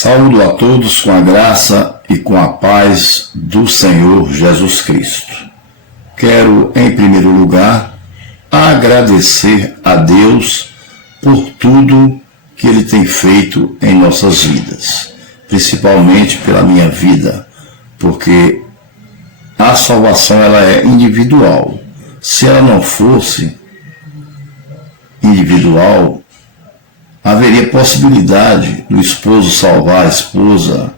Saúdo a todos com a graça e com a paz do Senhor Jesus Cristo. Quero, em primeiro lugar, agradecer a Deus por tudo que Ele tem feito em nossas vidas, principalmente pela minha vida, porque a salvação ela é individual. Se ela não fosse individual, haveria possibilidade do esposo salvar a esposa,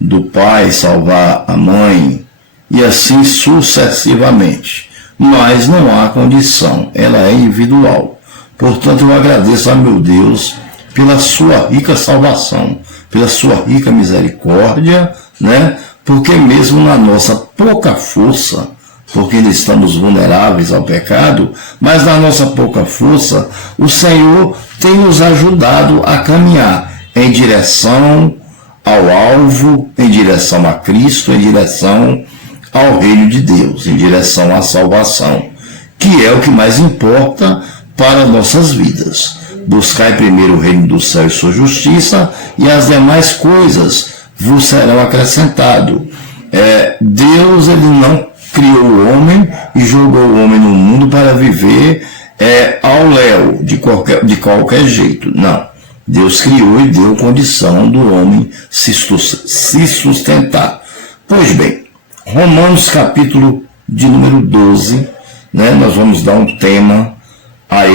do pai salvar a mãe, e assim sucessivamente. Mas não há condição, ela é individual. Portanto, eu agradeço a meu Deus pela sua rica salvação, pela sua rica misericórdia, né? Porque mesmo na nossa pouca força, porque ainda estamos vulneráveis ao pecado, mas na nossa pouca força, o Senhor tem nos ajudado a caminhar em direção ao alvo, em direção a Cristo, em direção ao reino de Deus, em direção à salvação, que é o que mais importa para nossas vidas. Buscai primeiro o reino do céu e sua justiça, e as demais coisas vos serão acrescentadas. Deus, ele não criou o homem e jogou o homem no mundo para viver ao léu, de qualquer jeito. Não. Deus criou e deu condição do homem se sustentar. Pois bem, Romanos capítulo de número 12, né, nós vamos dar um tema a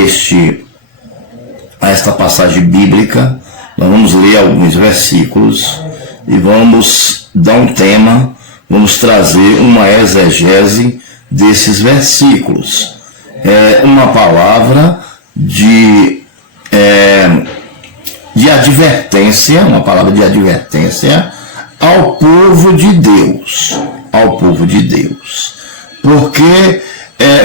esta passagem bíblica. Nós vamos ler alguns versículos e vamos dar um tema. Vamos trazer uma exegese desses versículos. Uma palavra de advertência, uma palavra de advertência ao povo de Deus. Ao povo de Deus. Porque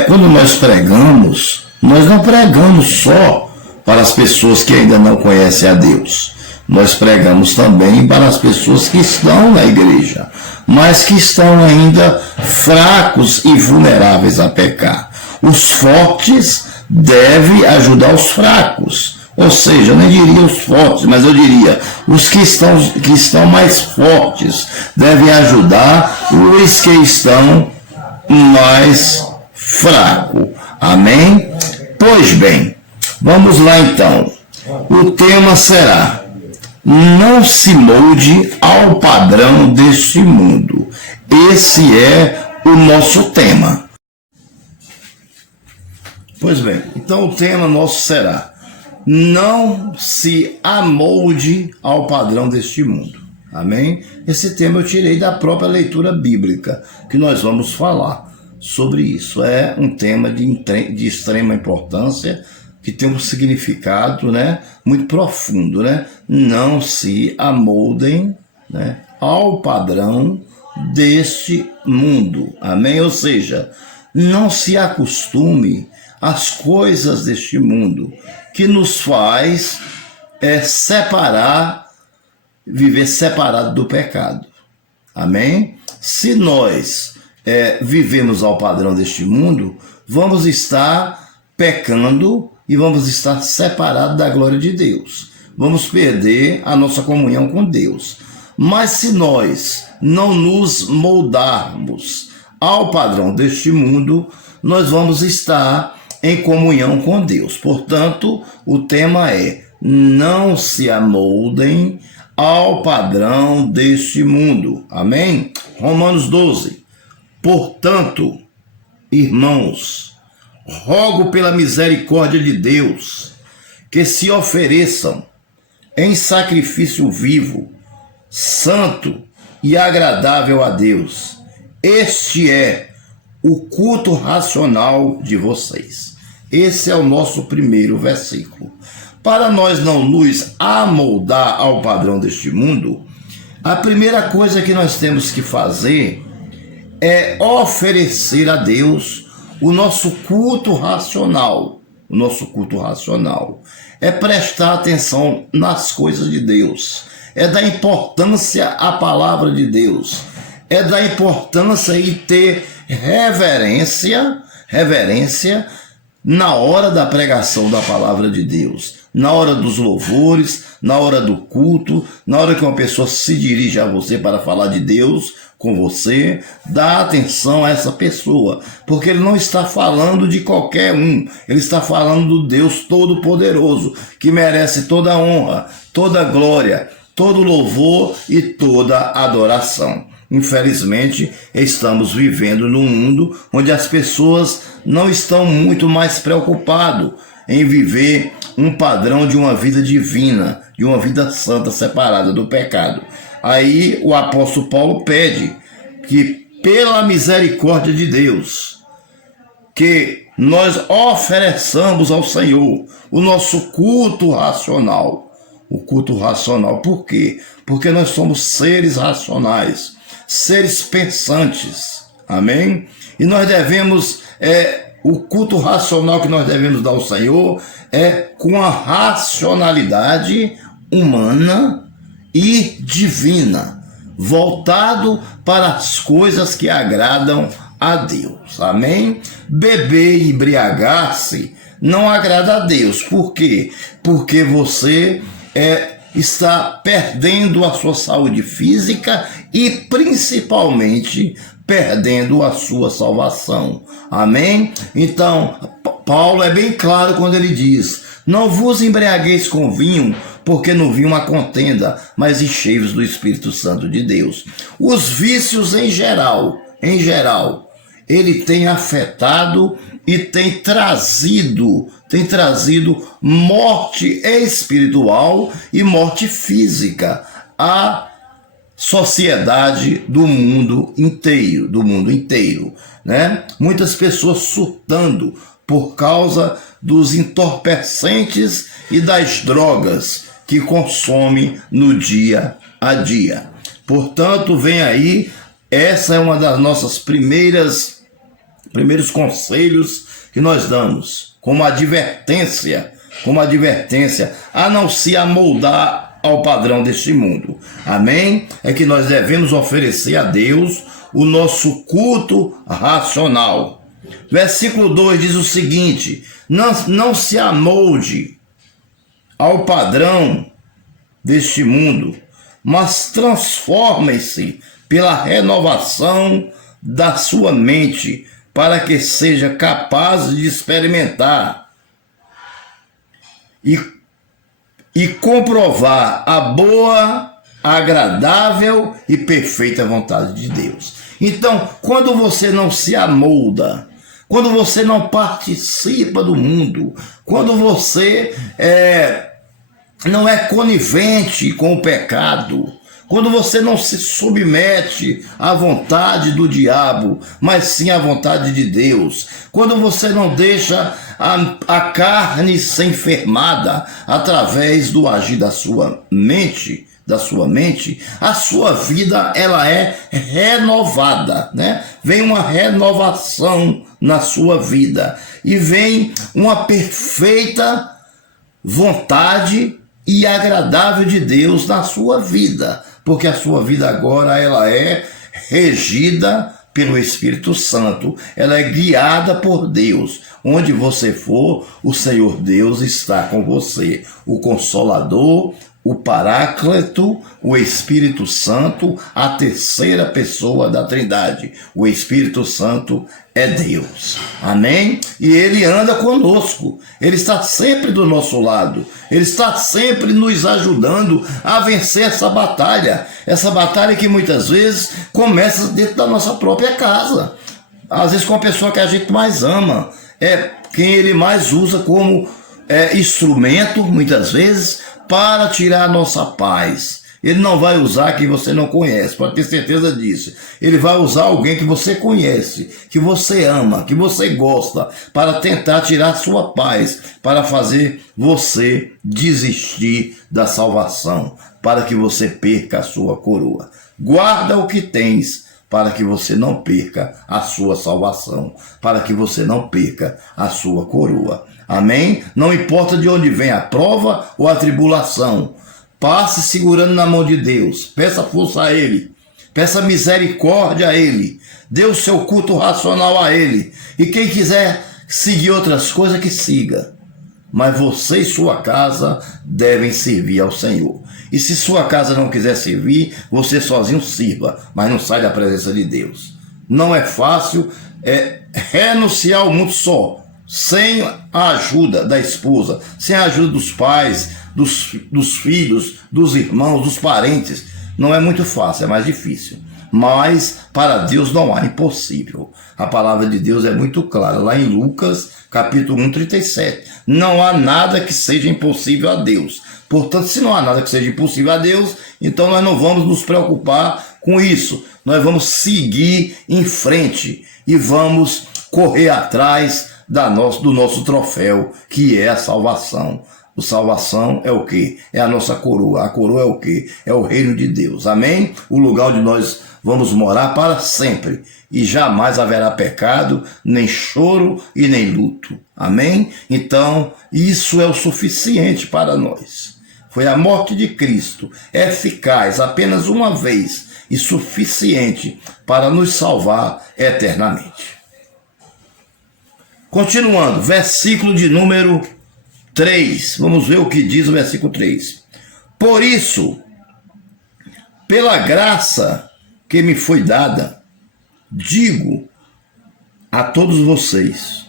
quando nós pregamos, nós não pregamos só para as pessoas que ainda não conhecem a Deus. Nós pregamos também para as pessoas que estão na igreja, mas que estão ainda fracos e vulneráveis a pecar. Os fortes devem ajudar os fracos. Ou seja, eu nem diria os fortes, mas eu diria os que estão mais fortes devem ajudar os que estão mais fracos. Amém? Pois bem, vamos lá então. O tema será: não se molde ao padrão deste mundo. Esse é o nosso tema. Pois bem, então o tema nosso será: não se amolde ao padrão deste mundo. Amém? Esse tema eu tirei da própria leitura bíblica, que nós vamos falar sobre isso. É um tema de extrema importância, que tem um significado, né, muito profundo, né? Não se amoldem, né, ao padrão deste mundo. Amém? Ou seja, não se acostume às coisas deste mundo, que nos faz viver separado do pecado. Amém? Se nós vivemos ao padrão deste mundo, vamos estar pecando e vamos estar separados da glória de Deus. Vamos perder a nossa comunhão com Deus. Mas se nós não nos moldarmos ao padrão deste mundo, nós vamos estar em comunhão com Deus. Portanto, o tema é: não se amoldem ao padrão deste mundo. Amém? Romanos 12. Portanto, irmãos, rogo pela misericórdia de Deus que se ofereçam em sacrifício vivo, santo e agradável a Deus. Este é o culto racional de vocês. Esse é o nosso primeiro versículo. Para nós não nos amoldar ao padrão deste mundo, a primeira coisa que nós temos que fazer é oferecer a Deus o nosso culto racional. O nosso culto racional é prestar atenção nas coisas de Deus, é dar importância à palavra de Deus, é dar importância e ter reverência na hora da pregação da palavra de Deus, na hora dos louvores, na hora do culto, na hora que uma pessoa se dirige a você para falar de Deus com você, dá atenção a essa pessoa, porque ele não está falando de qualquer um, ele está falando do Deus Todo-Poderoso, que merece toda a honra, toda a glória, todo o louvor e toda a adoração. Infelizmente, estamos vivendo num mundo onde as pessoas não estão muito mais preocupadas em viver um padrão de uma vida divina, de uma vida santa, separada do pecado. Aí o apóstolo Paulo pede que, pela misericórdia de Deus, que nós ofereçamos ao Senhor o nosso culto racional. O culto racional, por quê? Porque nós somos seres racionais, seres pensantes, amém? E nós devemos, o culto racional que nós devemos dar ao Senhor é com a racionalidade humana e divina, voltado para as coisas que agradam a Deus, amém? Beber e embriagar-se não agrada a Deus, por quê? Porque você está perdendo a sua saúde física e principalmente perdendo a sua salvação. Amém? Então, Paulo é bem claro quando ele diz: não vos embriagueis com vinho, porque no vinho há contenda, mas enchei-vos do Espírito Santo de Deus. Os vícios em geral, ele tem afetado e tem trazido morte espiritual e morte física à sociedade do mundo inteiro, né? Muitas pessoas surtando por causa dos entorpecentes e das drogas que consomem no dia a dia. Portanto, vem aí, essa é uma das nossas primeiros conselhos que nós damos, como advertência, a não se amoldar ao padrão deste mundo. Amém? É que nós devemos oferecer a Deus o nosso culto racional. Versículo 2 diz o seguinte: não se amolde ao padrão deste mundo, mas transformem-se pela renovação da sua mente, para que seja capaz de experimentar e comprovar a boa, agradável e perfeita vontade de Deus. Então, quando você não se amolda, quando você não participa do mundo, quando você não é conivente com o pecado, quando você não se submete à vontade do diabo, mas sim à vontade de Deus, quando você não deixa a carne ser enfermada através do agir da sua mente, a sua vida ela é renovada, né? Vem uma renovação na sua vida e vem uma perfeita vontade e agradável de Deus na sua vida, porque a sua vida agora ela é regida pelo Espírito Santo, ela é guiada por Deus. Onde você for, o Senhor Deus está com você, o Consolador, o Paráclito, o Espírito Santo, a terceira pessoa da Trindade. O Espírito Santo é Deus. Amém? E Ele anda conosco. Ele está sempre do nosso lado. Ele está sempre nos ajudando a vencer essa batalha. Essa batalha que muitas vezes começa dentro da nossa própria casa. Às vezes com a pessoa que a gente mais ama. É quem Ele mais usa como instrumento, muitas vezes, para tirar a nossa paz. Ele não vai usar quem você não conhece, pode ter certeza disso. Ele vai usar alguém que você conhece, que você ama, que você gosta, para tentar tirar a sua paz, para fazer você desistir da salvação, para que você perca a sua coroa. Guarda o que tens, para que você não perca a sua salvação, para que você não perca a sua coroa. Amém? Não importa de onde vem a prova ou a tribulação, passe segurando na mão de Deus, peça força a Ele, peça misericórdia a Ele, dê o seu culto racional a Ele, e quem quiser seguir outras coisas, que siga. Mas você e sua casa devem servir ao Senhor. E se sua casa não quiser servir, você sozinho sirva, mas não sai da presença de Deus. Não é fácil renunciar ao mundo só, sem a ajuda da esposa, sem a ajuda dos pais, dos filhos, dos irmãos, dos parentes. Não é muito fácil, é mais difícil. Mas para Deus não há impossível. A palavra de Deus é muito clara, lá em Lucas, capítulo 1, 37. Não há nada que seja impossível a Deus. Portanto, se não há nada que seja impossível a Deus, então nós não vamos nos preocupar com isso. Nós vamos seguir em frente e vamos correr atrás do nosso troféu, que é a salvação. A salvação é o quê? É a nossa coroa. A coroa é o quê? É o reino de Deus. Amém? O lugar onde nós vamos morar para sempre. E jamais haverá pecado, nem choro e nem luto. Amém? Então, isso é o suficiente para nós. Foi a morte de Cristo, eficaz apenas uma vez e suficiente para nos salvar eternamente. Continuando, versículo de número 3. Vamos ver o que diz o versículo 3. Por isso, pela graça que me foi dada, digo a todos vocês,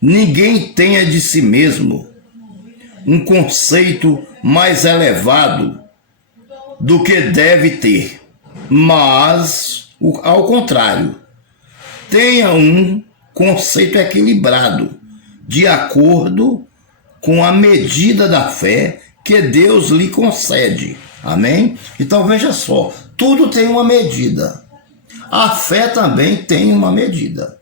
ninguém tenha de si mesmo um conceito mais elevado do que deve ter, mas, ao contrário, tenha um conceito equilibrado, de acordo com a medida da fé que Deus lhe concede. Amém? Então veja só, tudo tem uma medida. A fé também tem uma medida.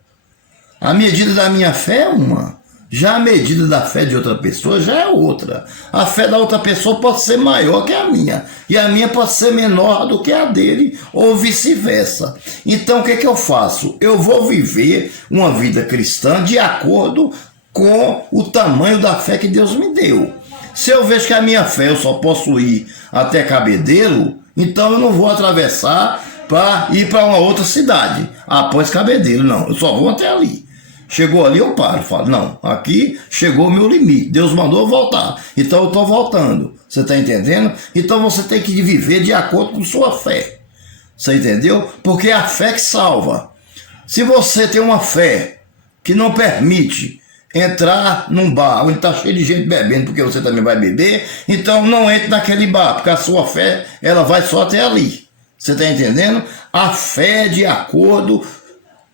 A medida da minha fé é uma. Já a medida da fé de outra pessoa já é outra. A fé da outra pessoa pode ser maior que a minha. E a minha pode ser menor do que a dele, ou vice-versa. Então o que é que eu faço? Eu vou viver uma vida cristã de acordo com o tamanho da fé que Deus me deu. Se eu vejo que a minha fé eu só posso ir até Cabedelo, então eu não vou atravessar para ir para uma outra cidade após Cabedelo, não. Eu só vou até ali. Chegou ali, eu paro, falo, não, aqui chegou o meu limite, Deus mandou eu voltar, então eu estou voltando, você está entendendo? Então você tem que viver de acordo com sua fé, você entendeu? Porque é a fé que salva. Se você tem uma fé que não permite entrar num bar onde está cheio de gente bebendo, porque você também vai beber, então não entre naquele bar, porque a sua fé, ela vai só até ali, você está entendendo? A fé é de acordo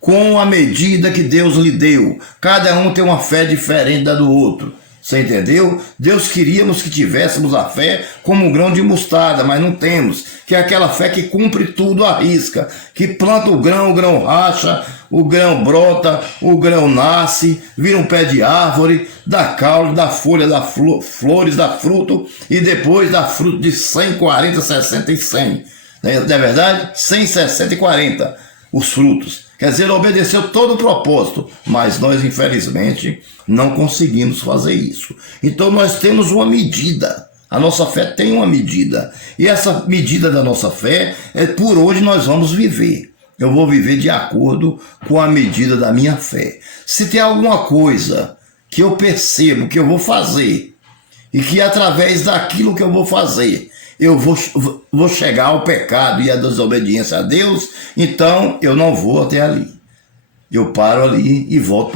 com a medida que Deus lhe deu. Cada um tem uma fé diferente da do outro. Você entendeu? Deus queríamos que tivéssemos a fé como um grão de mostarda, mas não temos. Que é aquela fé que cumpre tudo à risca. Que planta o grão racha, o grão brota, o grão nasce, vira um pé de árvore, dá caule, dá folha, dá flores, dá fruto, e depois dá fruto de 100, 40, 60 e 100. Não é verdade? 100, 60 e 40 os frutos. Quer dizer, obedeceu todo o propósito, mas nós, infelizmente, não conseguimos fazer isso. Então nós temos uma medida, a nossa fé tem uma medida, e essa medida da nossa fé é por onde nós vamos viver. Eu vou viver de acordo com a medida da minha fé. Se tem alguma coisa que eu percebo que eu vou fazer, e que através daquilo que eu vou fazer, eu vou chegar ao pecado e à desobediência a Deus, então eu não vou até ali. Eu paro ali e volto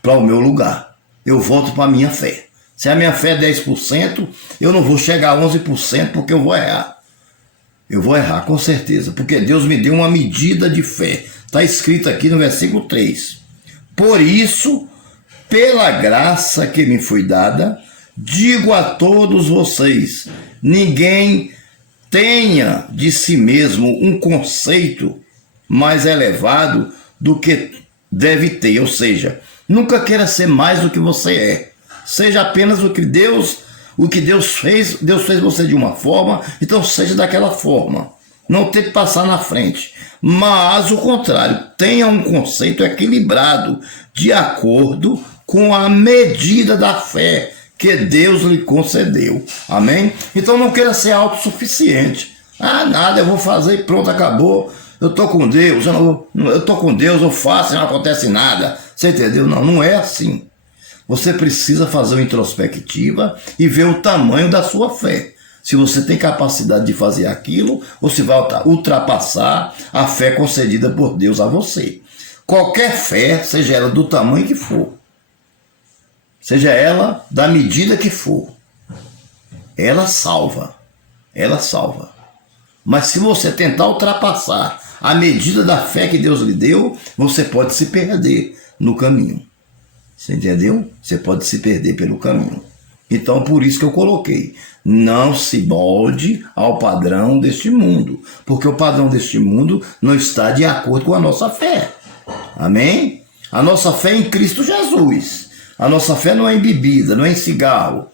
para o meu lugar. Eu volto para a minha fé. Se a minha fé é 10%, eu não vou chegar a 11% porque eu vou errar. Eu vou errar, com certeza, porque Deus me deu uma medida de fé. Está escrito aqui no versículo 3. Por isso, pela graça que me foi dada, digo a todos vocês, ninguém tenha de si mesmo um conceito mais elevado do que deve ter, ou seja, nunca queira ser mais do que você é. Seja apenas o que Deus fez você de uma forma, então seja daquela forma. Não tem que passar na frente. Mas o contrário, tenha um conceito equilibrado, de acordo com a medida da fé que Deus lhe concedeu. Amém? Então não queira ser autossuficiente. Ah, nada, eu vou fazer e pronto, acabou. Eu estou com Deus, eu faço e não acontece nada. Você entendeu? Não, não é assim. Você precisa fazer uma introspectiva e ver o tamanho da sua fé. Se você tem capacidade de fazer aquilo, você vai ultrapassar a fé concedida por Deus a você. Qualquer fé, seja ela do tamanho que for, seja ela da medida que for, ela salva. Ela salva. Mas se você tentar ultrapassar a medida da fé que Deus lhe deu, você pode se perder no caminho. Você entendeu? Você pode se perder pelo caminho. Então, por isso que eu coloquei, não se molde ao padrão deste mundo, porque o padrão deste mundo não está de acordo com a nossa fé. Amém? A nossa fé é em Cristo Jesus. A nossa fé não é em bebida, não é em cigarro,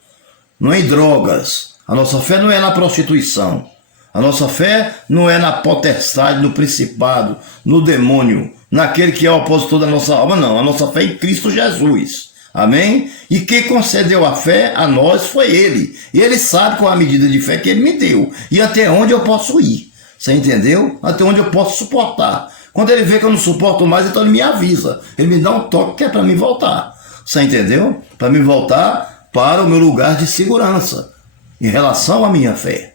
não é em drogas. A nossa fé não é na prostituição. A nossa fé não é na potestade, no principado, no demônio, naquele que é o opositor da nossa alma, não. A nossa fé é em Cristo Jesus. Amém? E quem concedeu a fé a nós foi Ele. E Ele sabe qual é a medida de fé que Ele me deu. E até onde eu posso ir. Você entendeu? Até onde eu posso suportar. Quando Ele vê que eu não suporto mais, então Ele me avisa. Ele me dá um toque que é para mim voltar. Você entendeu? Para mim voltar para o meu lugar de segurança em relação à minha fé.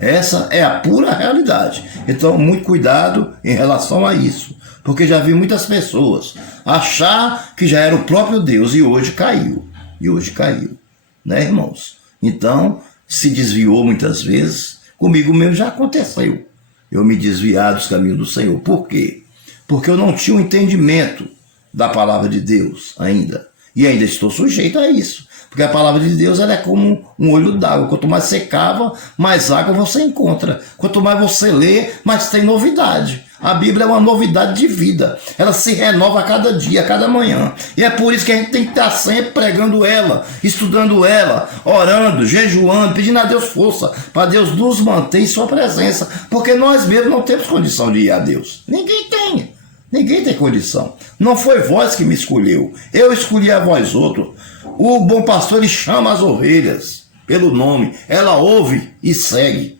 Essa é a pura realidade. Então, muito cuidado em relação a isso. Porque já vi muitas pessoas achar que já era o próprio Deus e hoje caiu. E hoje caiu. Né, irmãos? Então, se desviou muitas vezes. Comigo mesmo já aconteceu. Eu me desviar dos caminhos do Senhor. Por quê? Porque eu não tinha um entendimento da palavra de Deus ainda. E ainda estou sujeito a isso. Porque a palavra de Deus ela é como um olho d'água. Quanto mais você cava, mais água você encontra. Quanto mais você lê, mais tem novidade. A Bíblia é uma novidade de vida. Ela se renova a cada dia, a cada manhã. E é por isso que a gente tem que estar sempre pregando ela, estudando ela, orando, jejuando, pedindo a Deus força, para Deus nos manter em sua presença. Porque nós mesmos não temos condição de ir a Deus. Ninguém tem. Ninguém tem condição. Não foi vós que me escolheu. Eu escolhi a vós outro. O bom pastor ele chama as ovelhas pelo nome. Ela ouve e segue.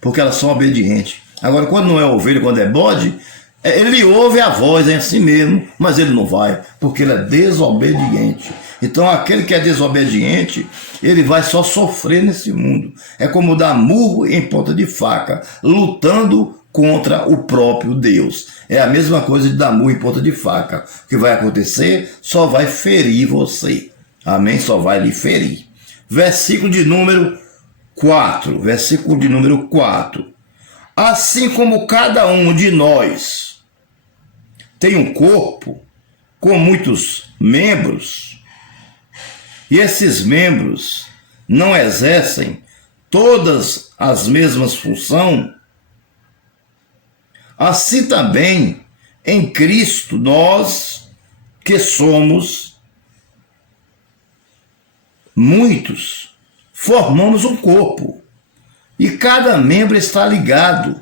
Porque elas são obedientes. Agora, quando não é ovelha, quando é bode, ele ouve a voz em si mesmo, mas ele não vai, porque ele é desobediente. Então, aquele que é desobediente, ele vai só sofrer nesse mundo. É como dar murro em ponta de faca, lutando contra o próprio Deus. É a mesma coisa de dar murro em ponta de faca. O que vai acontecer? Só vai ferir você. Amém? Só vai lhe ferir. Versículo de número 4. Versículo de número 4. Assim como cada um de nós tem um corpo com muitos membros, e esses membros não exercem todas as mesmas funções, assim também em Cristo nós que somos muitos, formamos um corpo. E cada membro está ligado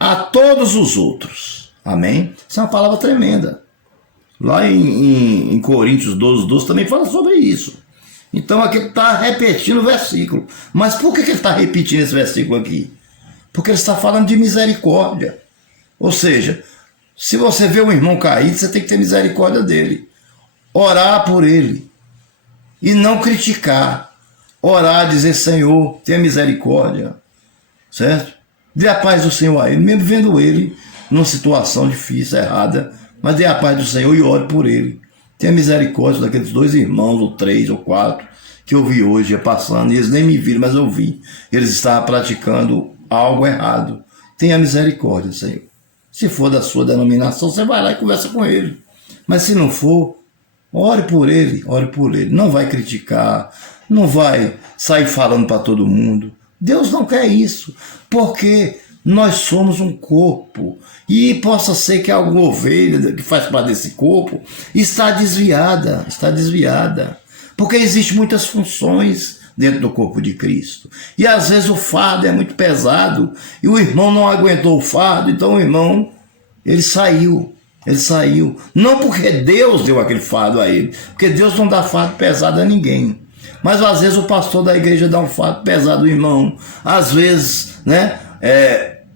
a todos os outros. Amém? Isso é uma palavra tremenda. Lá em Coríntios 12 também fala sobre isso. Então aqui ele está repetindo o versículo. Mas por que ele está repetindo esse versículo aqui? Porque ele está falando de misericórdia. Ou seja, se você vê um irmão caído, você tem que ter misericórdia dele. Orar por ele. E não criticar. Orar, dizer, Senhor, tenha misericórdia, certo? Dê a paz do Senhor a ele, mesmo vendo ele numa situação difícil, errada, mas dê a paz do Senhor e ore por ele. Tenha misericórdia daqueles 2 irmãos, ou 3, ou 4, que eu vi hoje passando, e eles nem me viram, mas eu vi. Eles estavam praticando algo errado. Tenha misericórdia, Senhor. Se for da sua denominação, você vai lá e conversa com ele. Mas se não for, ore por ele, ore por ele. Não vai criticar, não vai sair falando para todo mundo. Deus não quer isso, porque nós somos um corpo. E possa ser que alguma ovelha que faz parte desse corpo está desviada. Porque existem muitas funções dentro do corpo de Cristo. E às vezes o fardo é muito pesado e o irmão não aguentou o fardo, então o irmão, ele saiu. Não porque Deus deu aquele fardo a ele, porque Deus não dá fardo pesado a ninguém. Mas às vezes o pastor da igreja dá um fardo pesado ao irmão. Às vezes, né,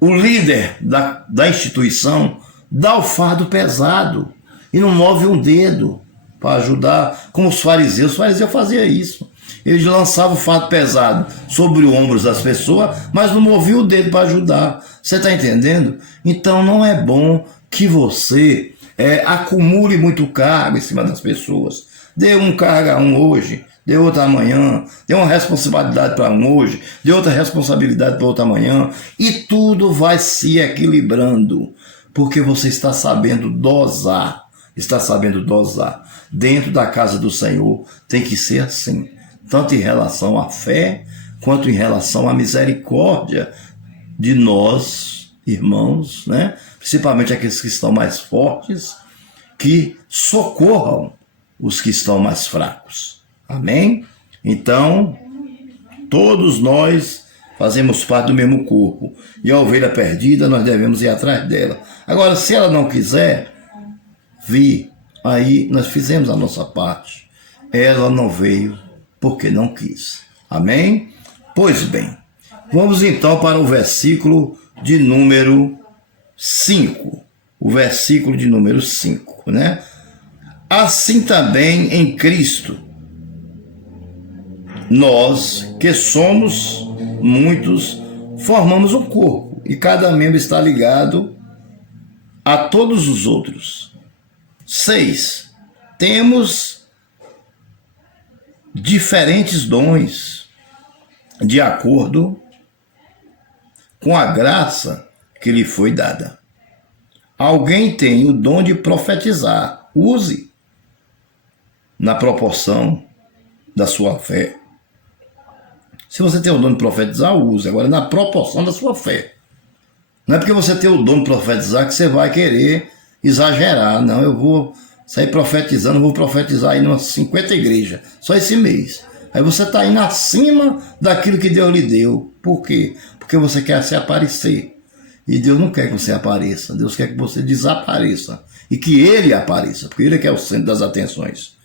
o líder da instituição dá o fardo pesado. e não move um dedo para ajudar, como os fariseus. Os fariseus faziam isso. Eles lançavam o fardo pesado sobre os ombros das pessoas, mas não moviam o dedo para ajudar. Você está entendendo? Então não é bom que você acumule muito cargo em cima das pessoas. Dê um cargo a um hoje, dê outro amanhã, dê uma responsabilidade para um hoje, dê outra responsabilidade para outro amanhã, e tudo vai se equilibrando, porque você está sabendo dosar. Está sabendo dosar. Dentro da casa do Senhor tem que ser assim, tanto em relação à fé, quanto em relação à misericórdia de nós, irmãos, né? Principalmente aqueles que estão mais fortes, que socorram os que estão mais fracos. Amém? Então, todos nós fazemos parte do mesmo corpo, e a ovelha perdida nós devemos ir atrás dela. Agora, se ela não quiser vir, aí nós fizemos a nossa parte. Ela não veio porque não quis. Amém? Pois bem, vamos então para o versículo de número 5. O versículo de número 5, né? Assim também em Cristo, nós que somos muitos, formamos um corpo, e cada membro está ligado a todos os outros. 6. Temos diferentes dons, de acordo com a graça que lhe foi dada. Alguém tem o dom de profetizar, use na proporção da sua fé. Se você tem o dom de profetizar, use. Agora, na proporção da sua fé. Não é porque você tem o dom de profetizar que você vai querer exagerar. Não, eu vou sair profetizando, vou profetizar aí umas 50 igrejas, só esse mês. Aí você está indo acima daquilo que Deus lhe deu. Por quê? Porque você quer se aparecer. E Deus não quer que você apareça. Deus quer que você desapareça. E que Ele apareça, porque Ele é que é o centro das atenções.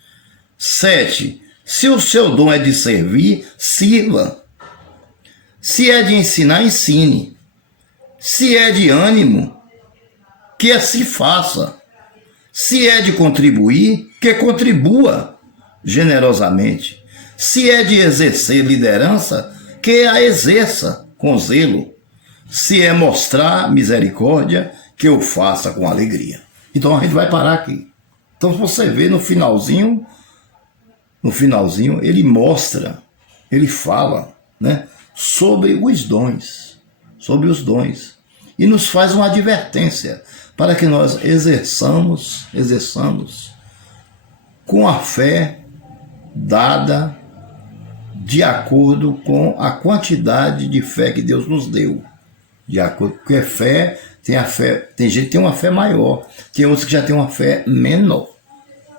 7. Se o seu dom é de servir, sirva. Se é de ensinar, ensine. Se é de ânimo, que assim faça. Se é de contribuir, que contribua generosamente. Se é de exercer liderança, que a exerça com zelo. Se é mostrar misericórdia, que eu faça com alegria. Então a gente vai parar aqui. Então você vê no finalzinho, ele mostra, ele fala, né, sobre os dons, e nos faz uma advertência para que nós exerçamos com a fé dada de acordo com a quantidade de fé que Deus nos deu. De acordo com a fé, tem gente que tem uma fé maior, tem outros que já tem uma fé menor.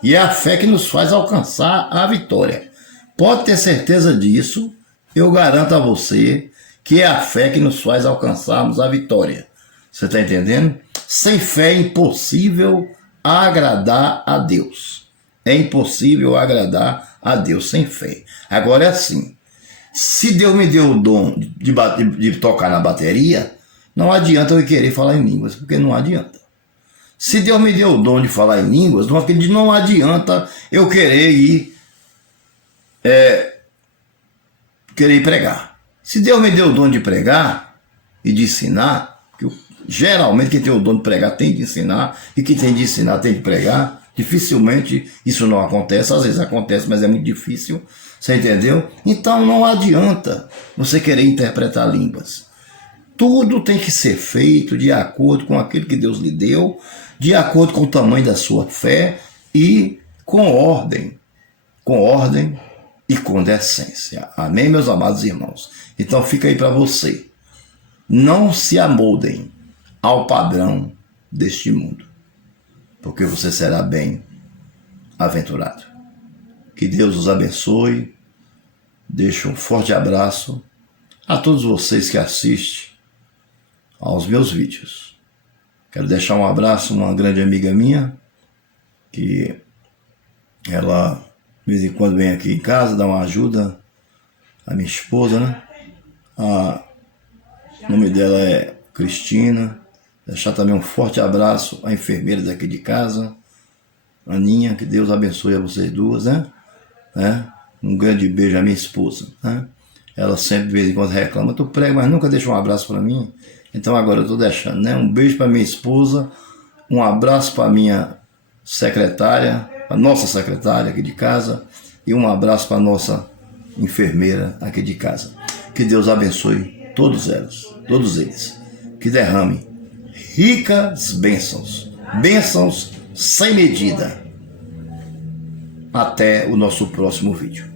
E é a fé que nos faz alcançar a vitória. Pode ter certeza disso, eu garanto a você que é a fé que nos faz alcançarmos a vitória. Você está entendendo? Sem fé é impossível agradar a Deus. É impossível agradar a Deus sem fé. Agora é assim, se Deus me deu o dom de tocar na bateria, não adianta eu querer falar em línguas, porque não adianta. Se Deus me deu o dom de falar em línguas, não adianta eu querer ir pregar. Se Deus me deu o dom de pregar e de ensinar, porque geralmente quem tem o dom de pregar tem de ensinar, e quem tem de ensinar tem de pregar, dificilmente isso não acontece, às vezes acontece, mas é muito difícil, você entendeu? Então não adianta você querer interpretar línguas. Tudo tem que ser feito de acordo com aquilo que Deus lhe deu, de acordo com o tamanho da sua fé e com ordem e com decência. Amém, meus amados irmãos? Então fica aí para você. Não se amoldem ao padrão deste mundo, porque você será bem-aventurado. Que Deus os abençoe. Deixo um forte abraço a todos vocês que assistem aos meus vídeos. Quero deixar um abraço a uma grande amiga minha, que ela de vez em quando vem aqui em casa, dá uma ajuda à minha esposa, né? O nome dela é Cristina. Deixar também um forte abraço à enfermeira daqui de casa, Aninha, que Deus abençoe a vocês duas, né? Um grande beijo à minha esposa, né? Ela sempre, de vez em quando, reclama, tu prega, mas nunca deixa um abraço para mim. Então agora eu estou deixando, né? Um beijo para minha esposa, um abraço para minha secretária, a nossa secretária aqui de casa, e um abraço para a nossa enfermeira aqui de casa. Que Deus abençoe todos eles. Que derrame ricas bênçãos, bênçãos sem medida. Até o nosso próximo vídeo.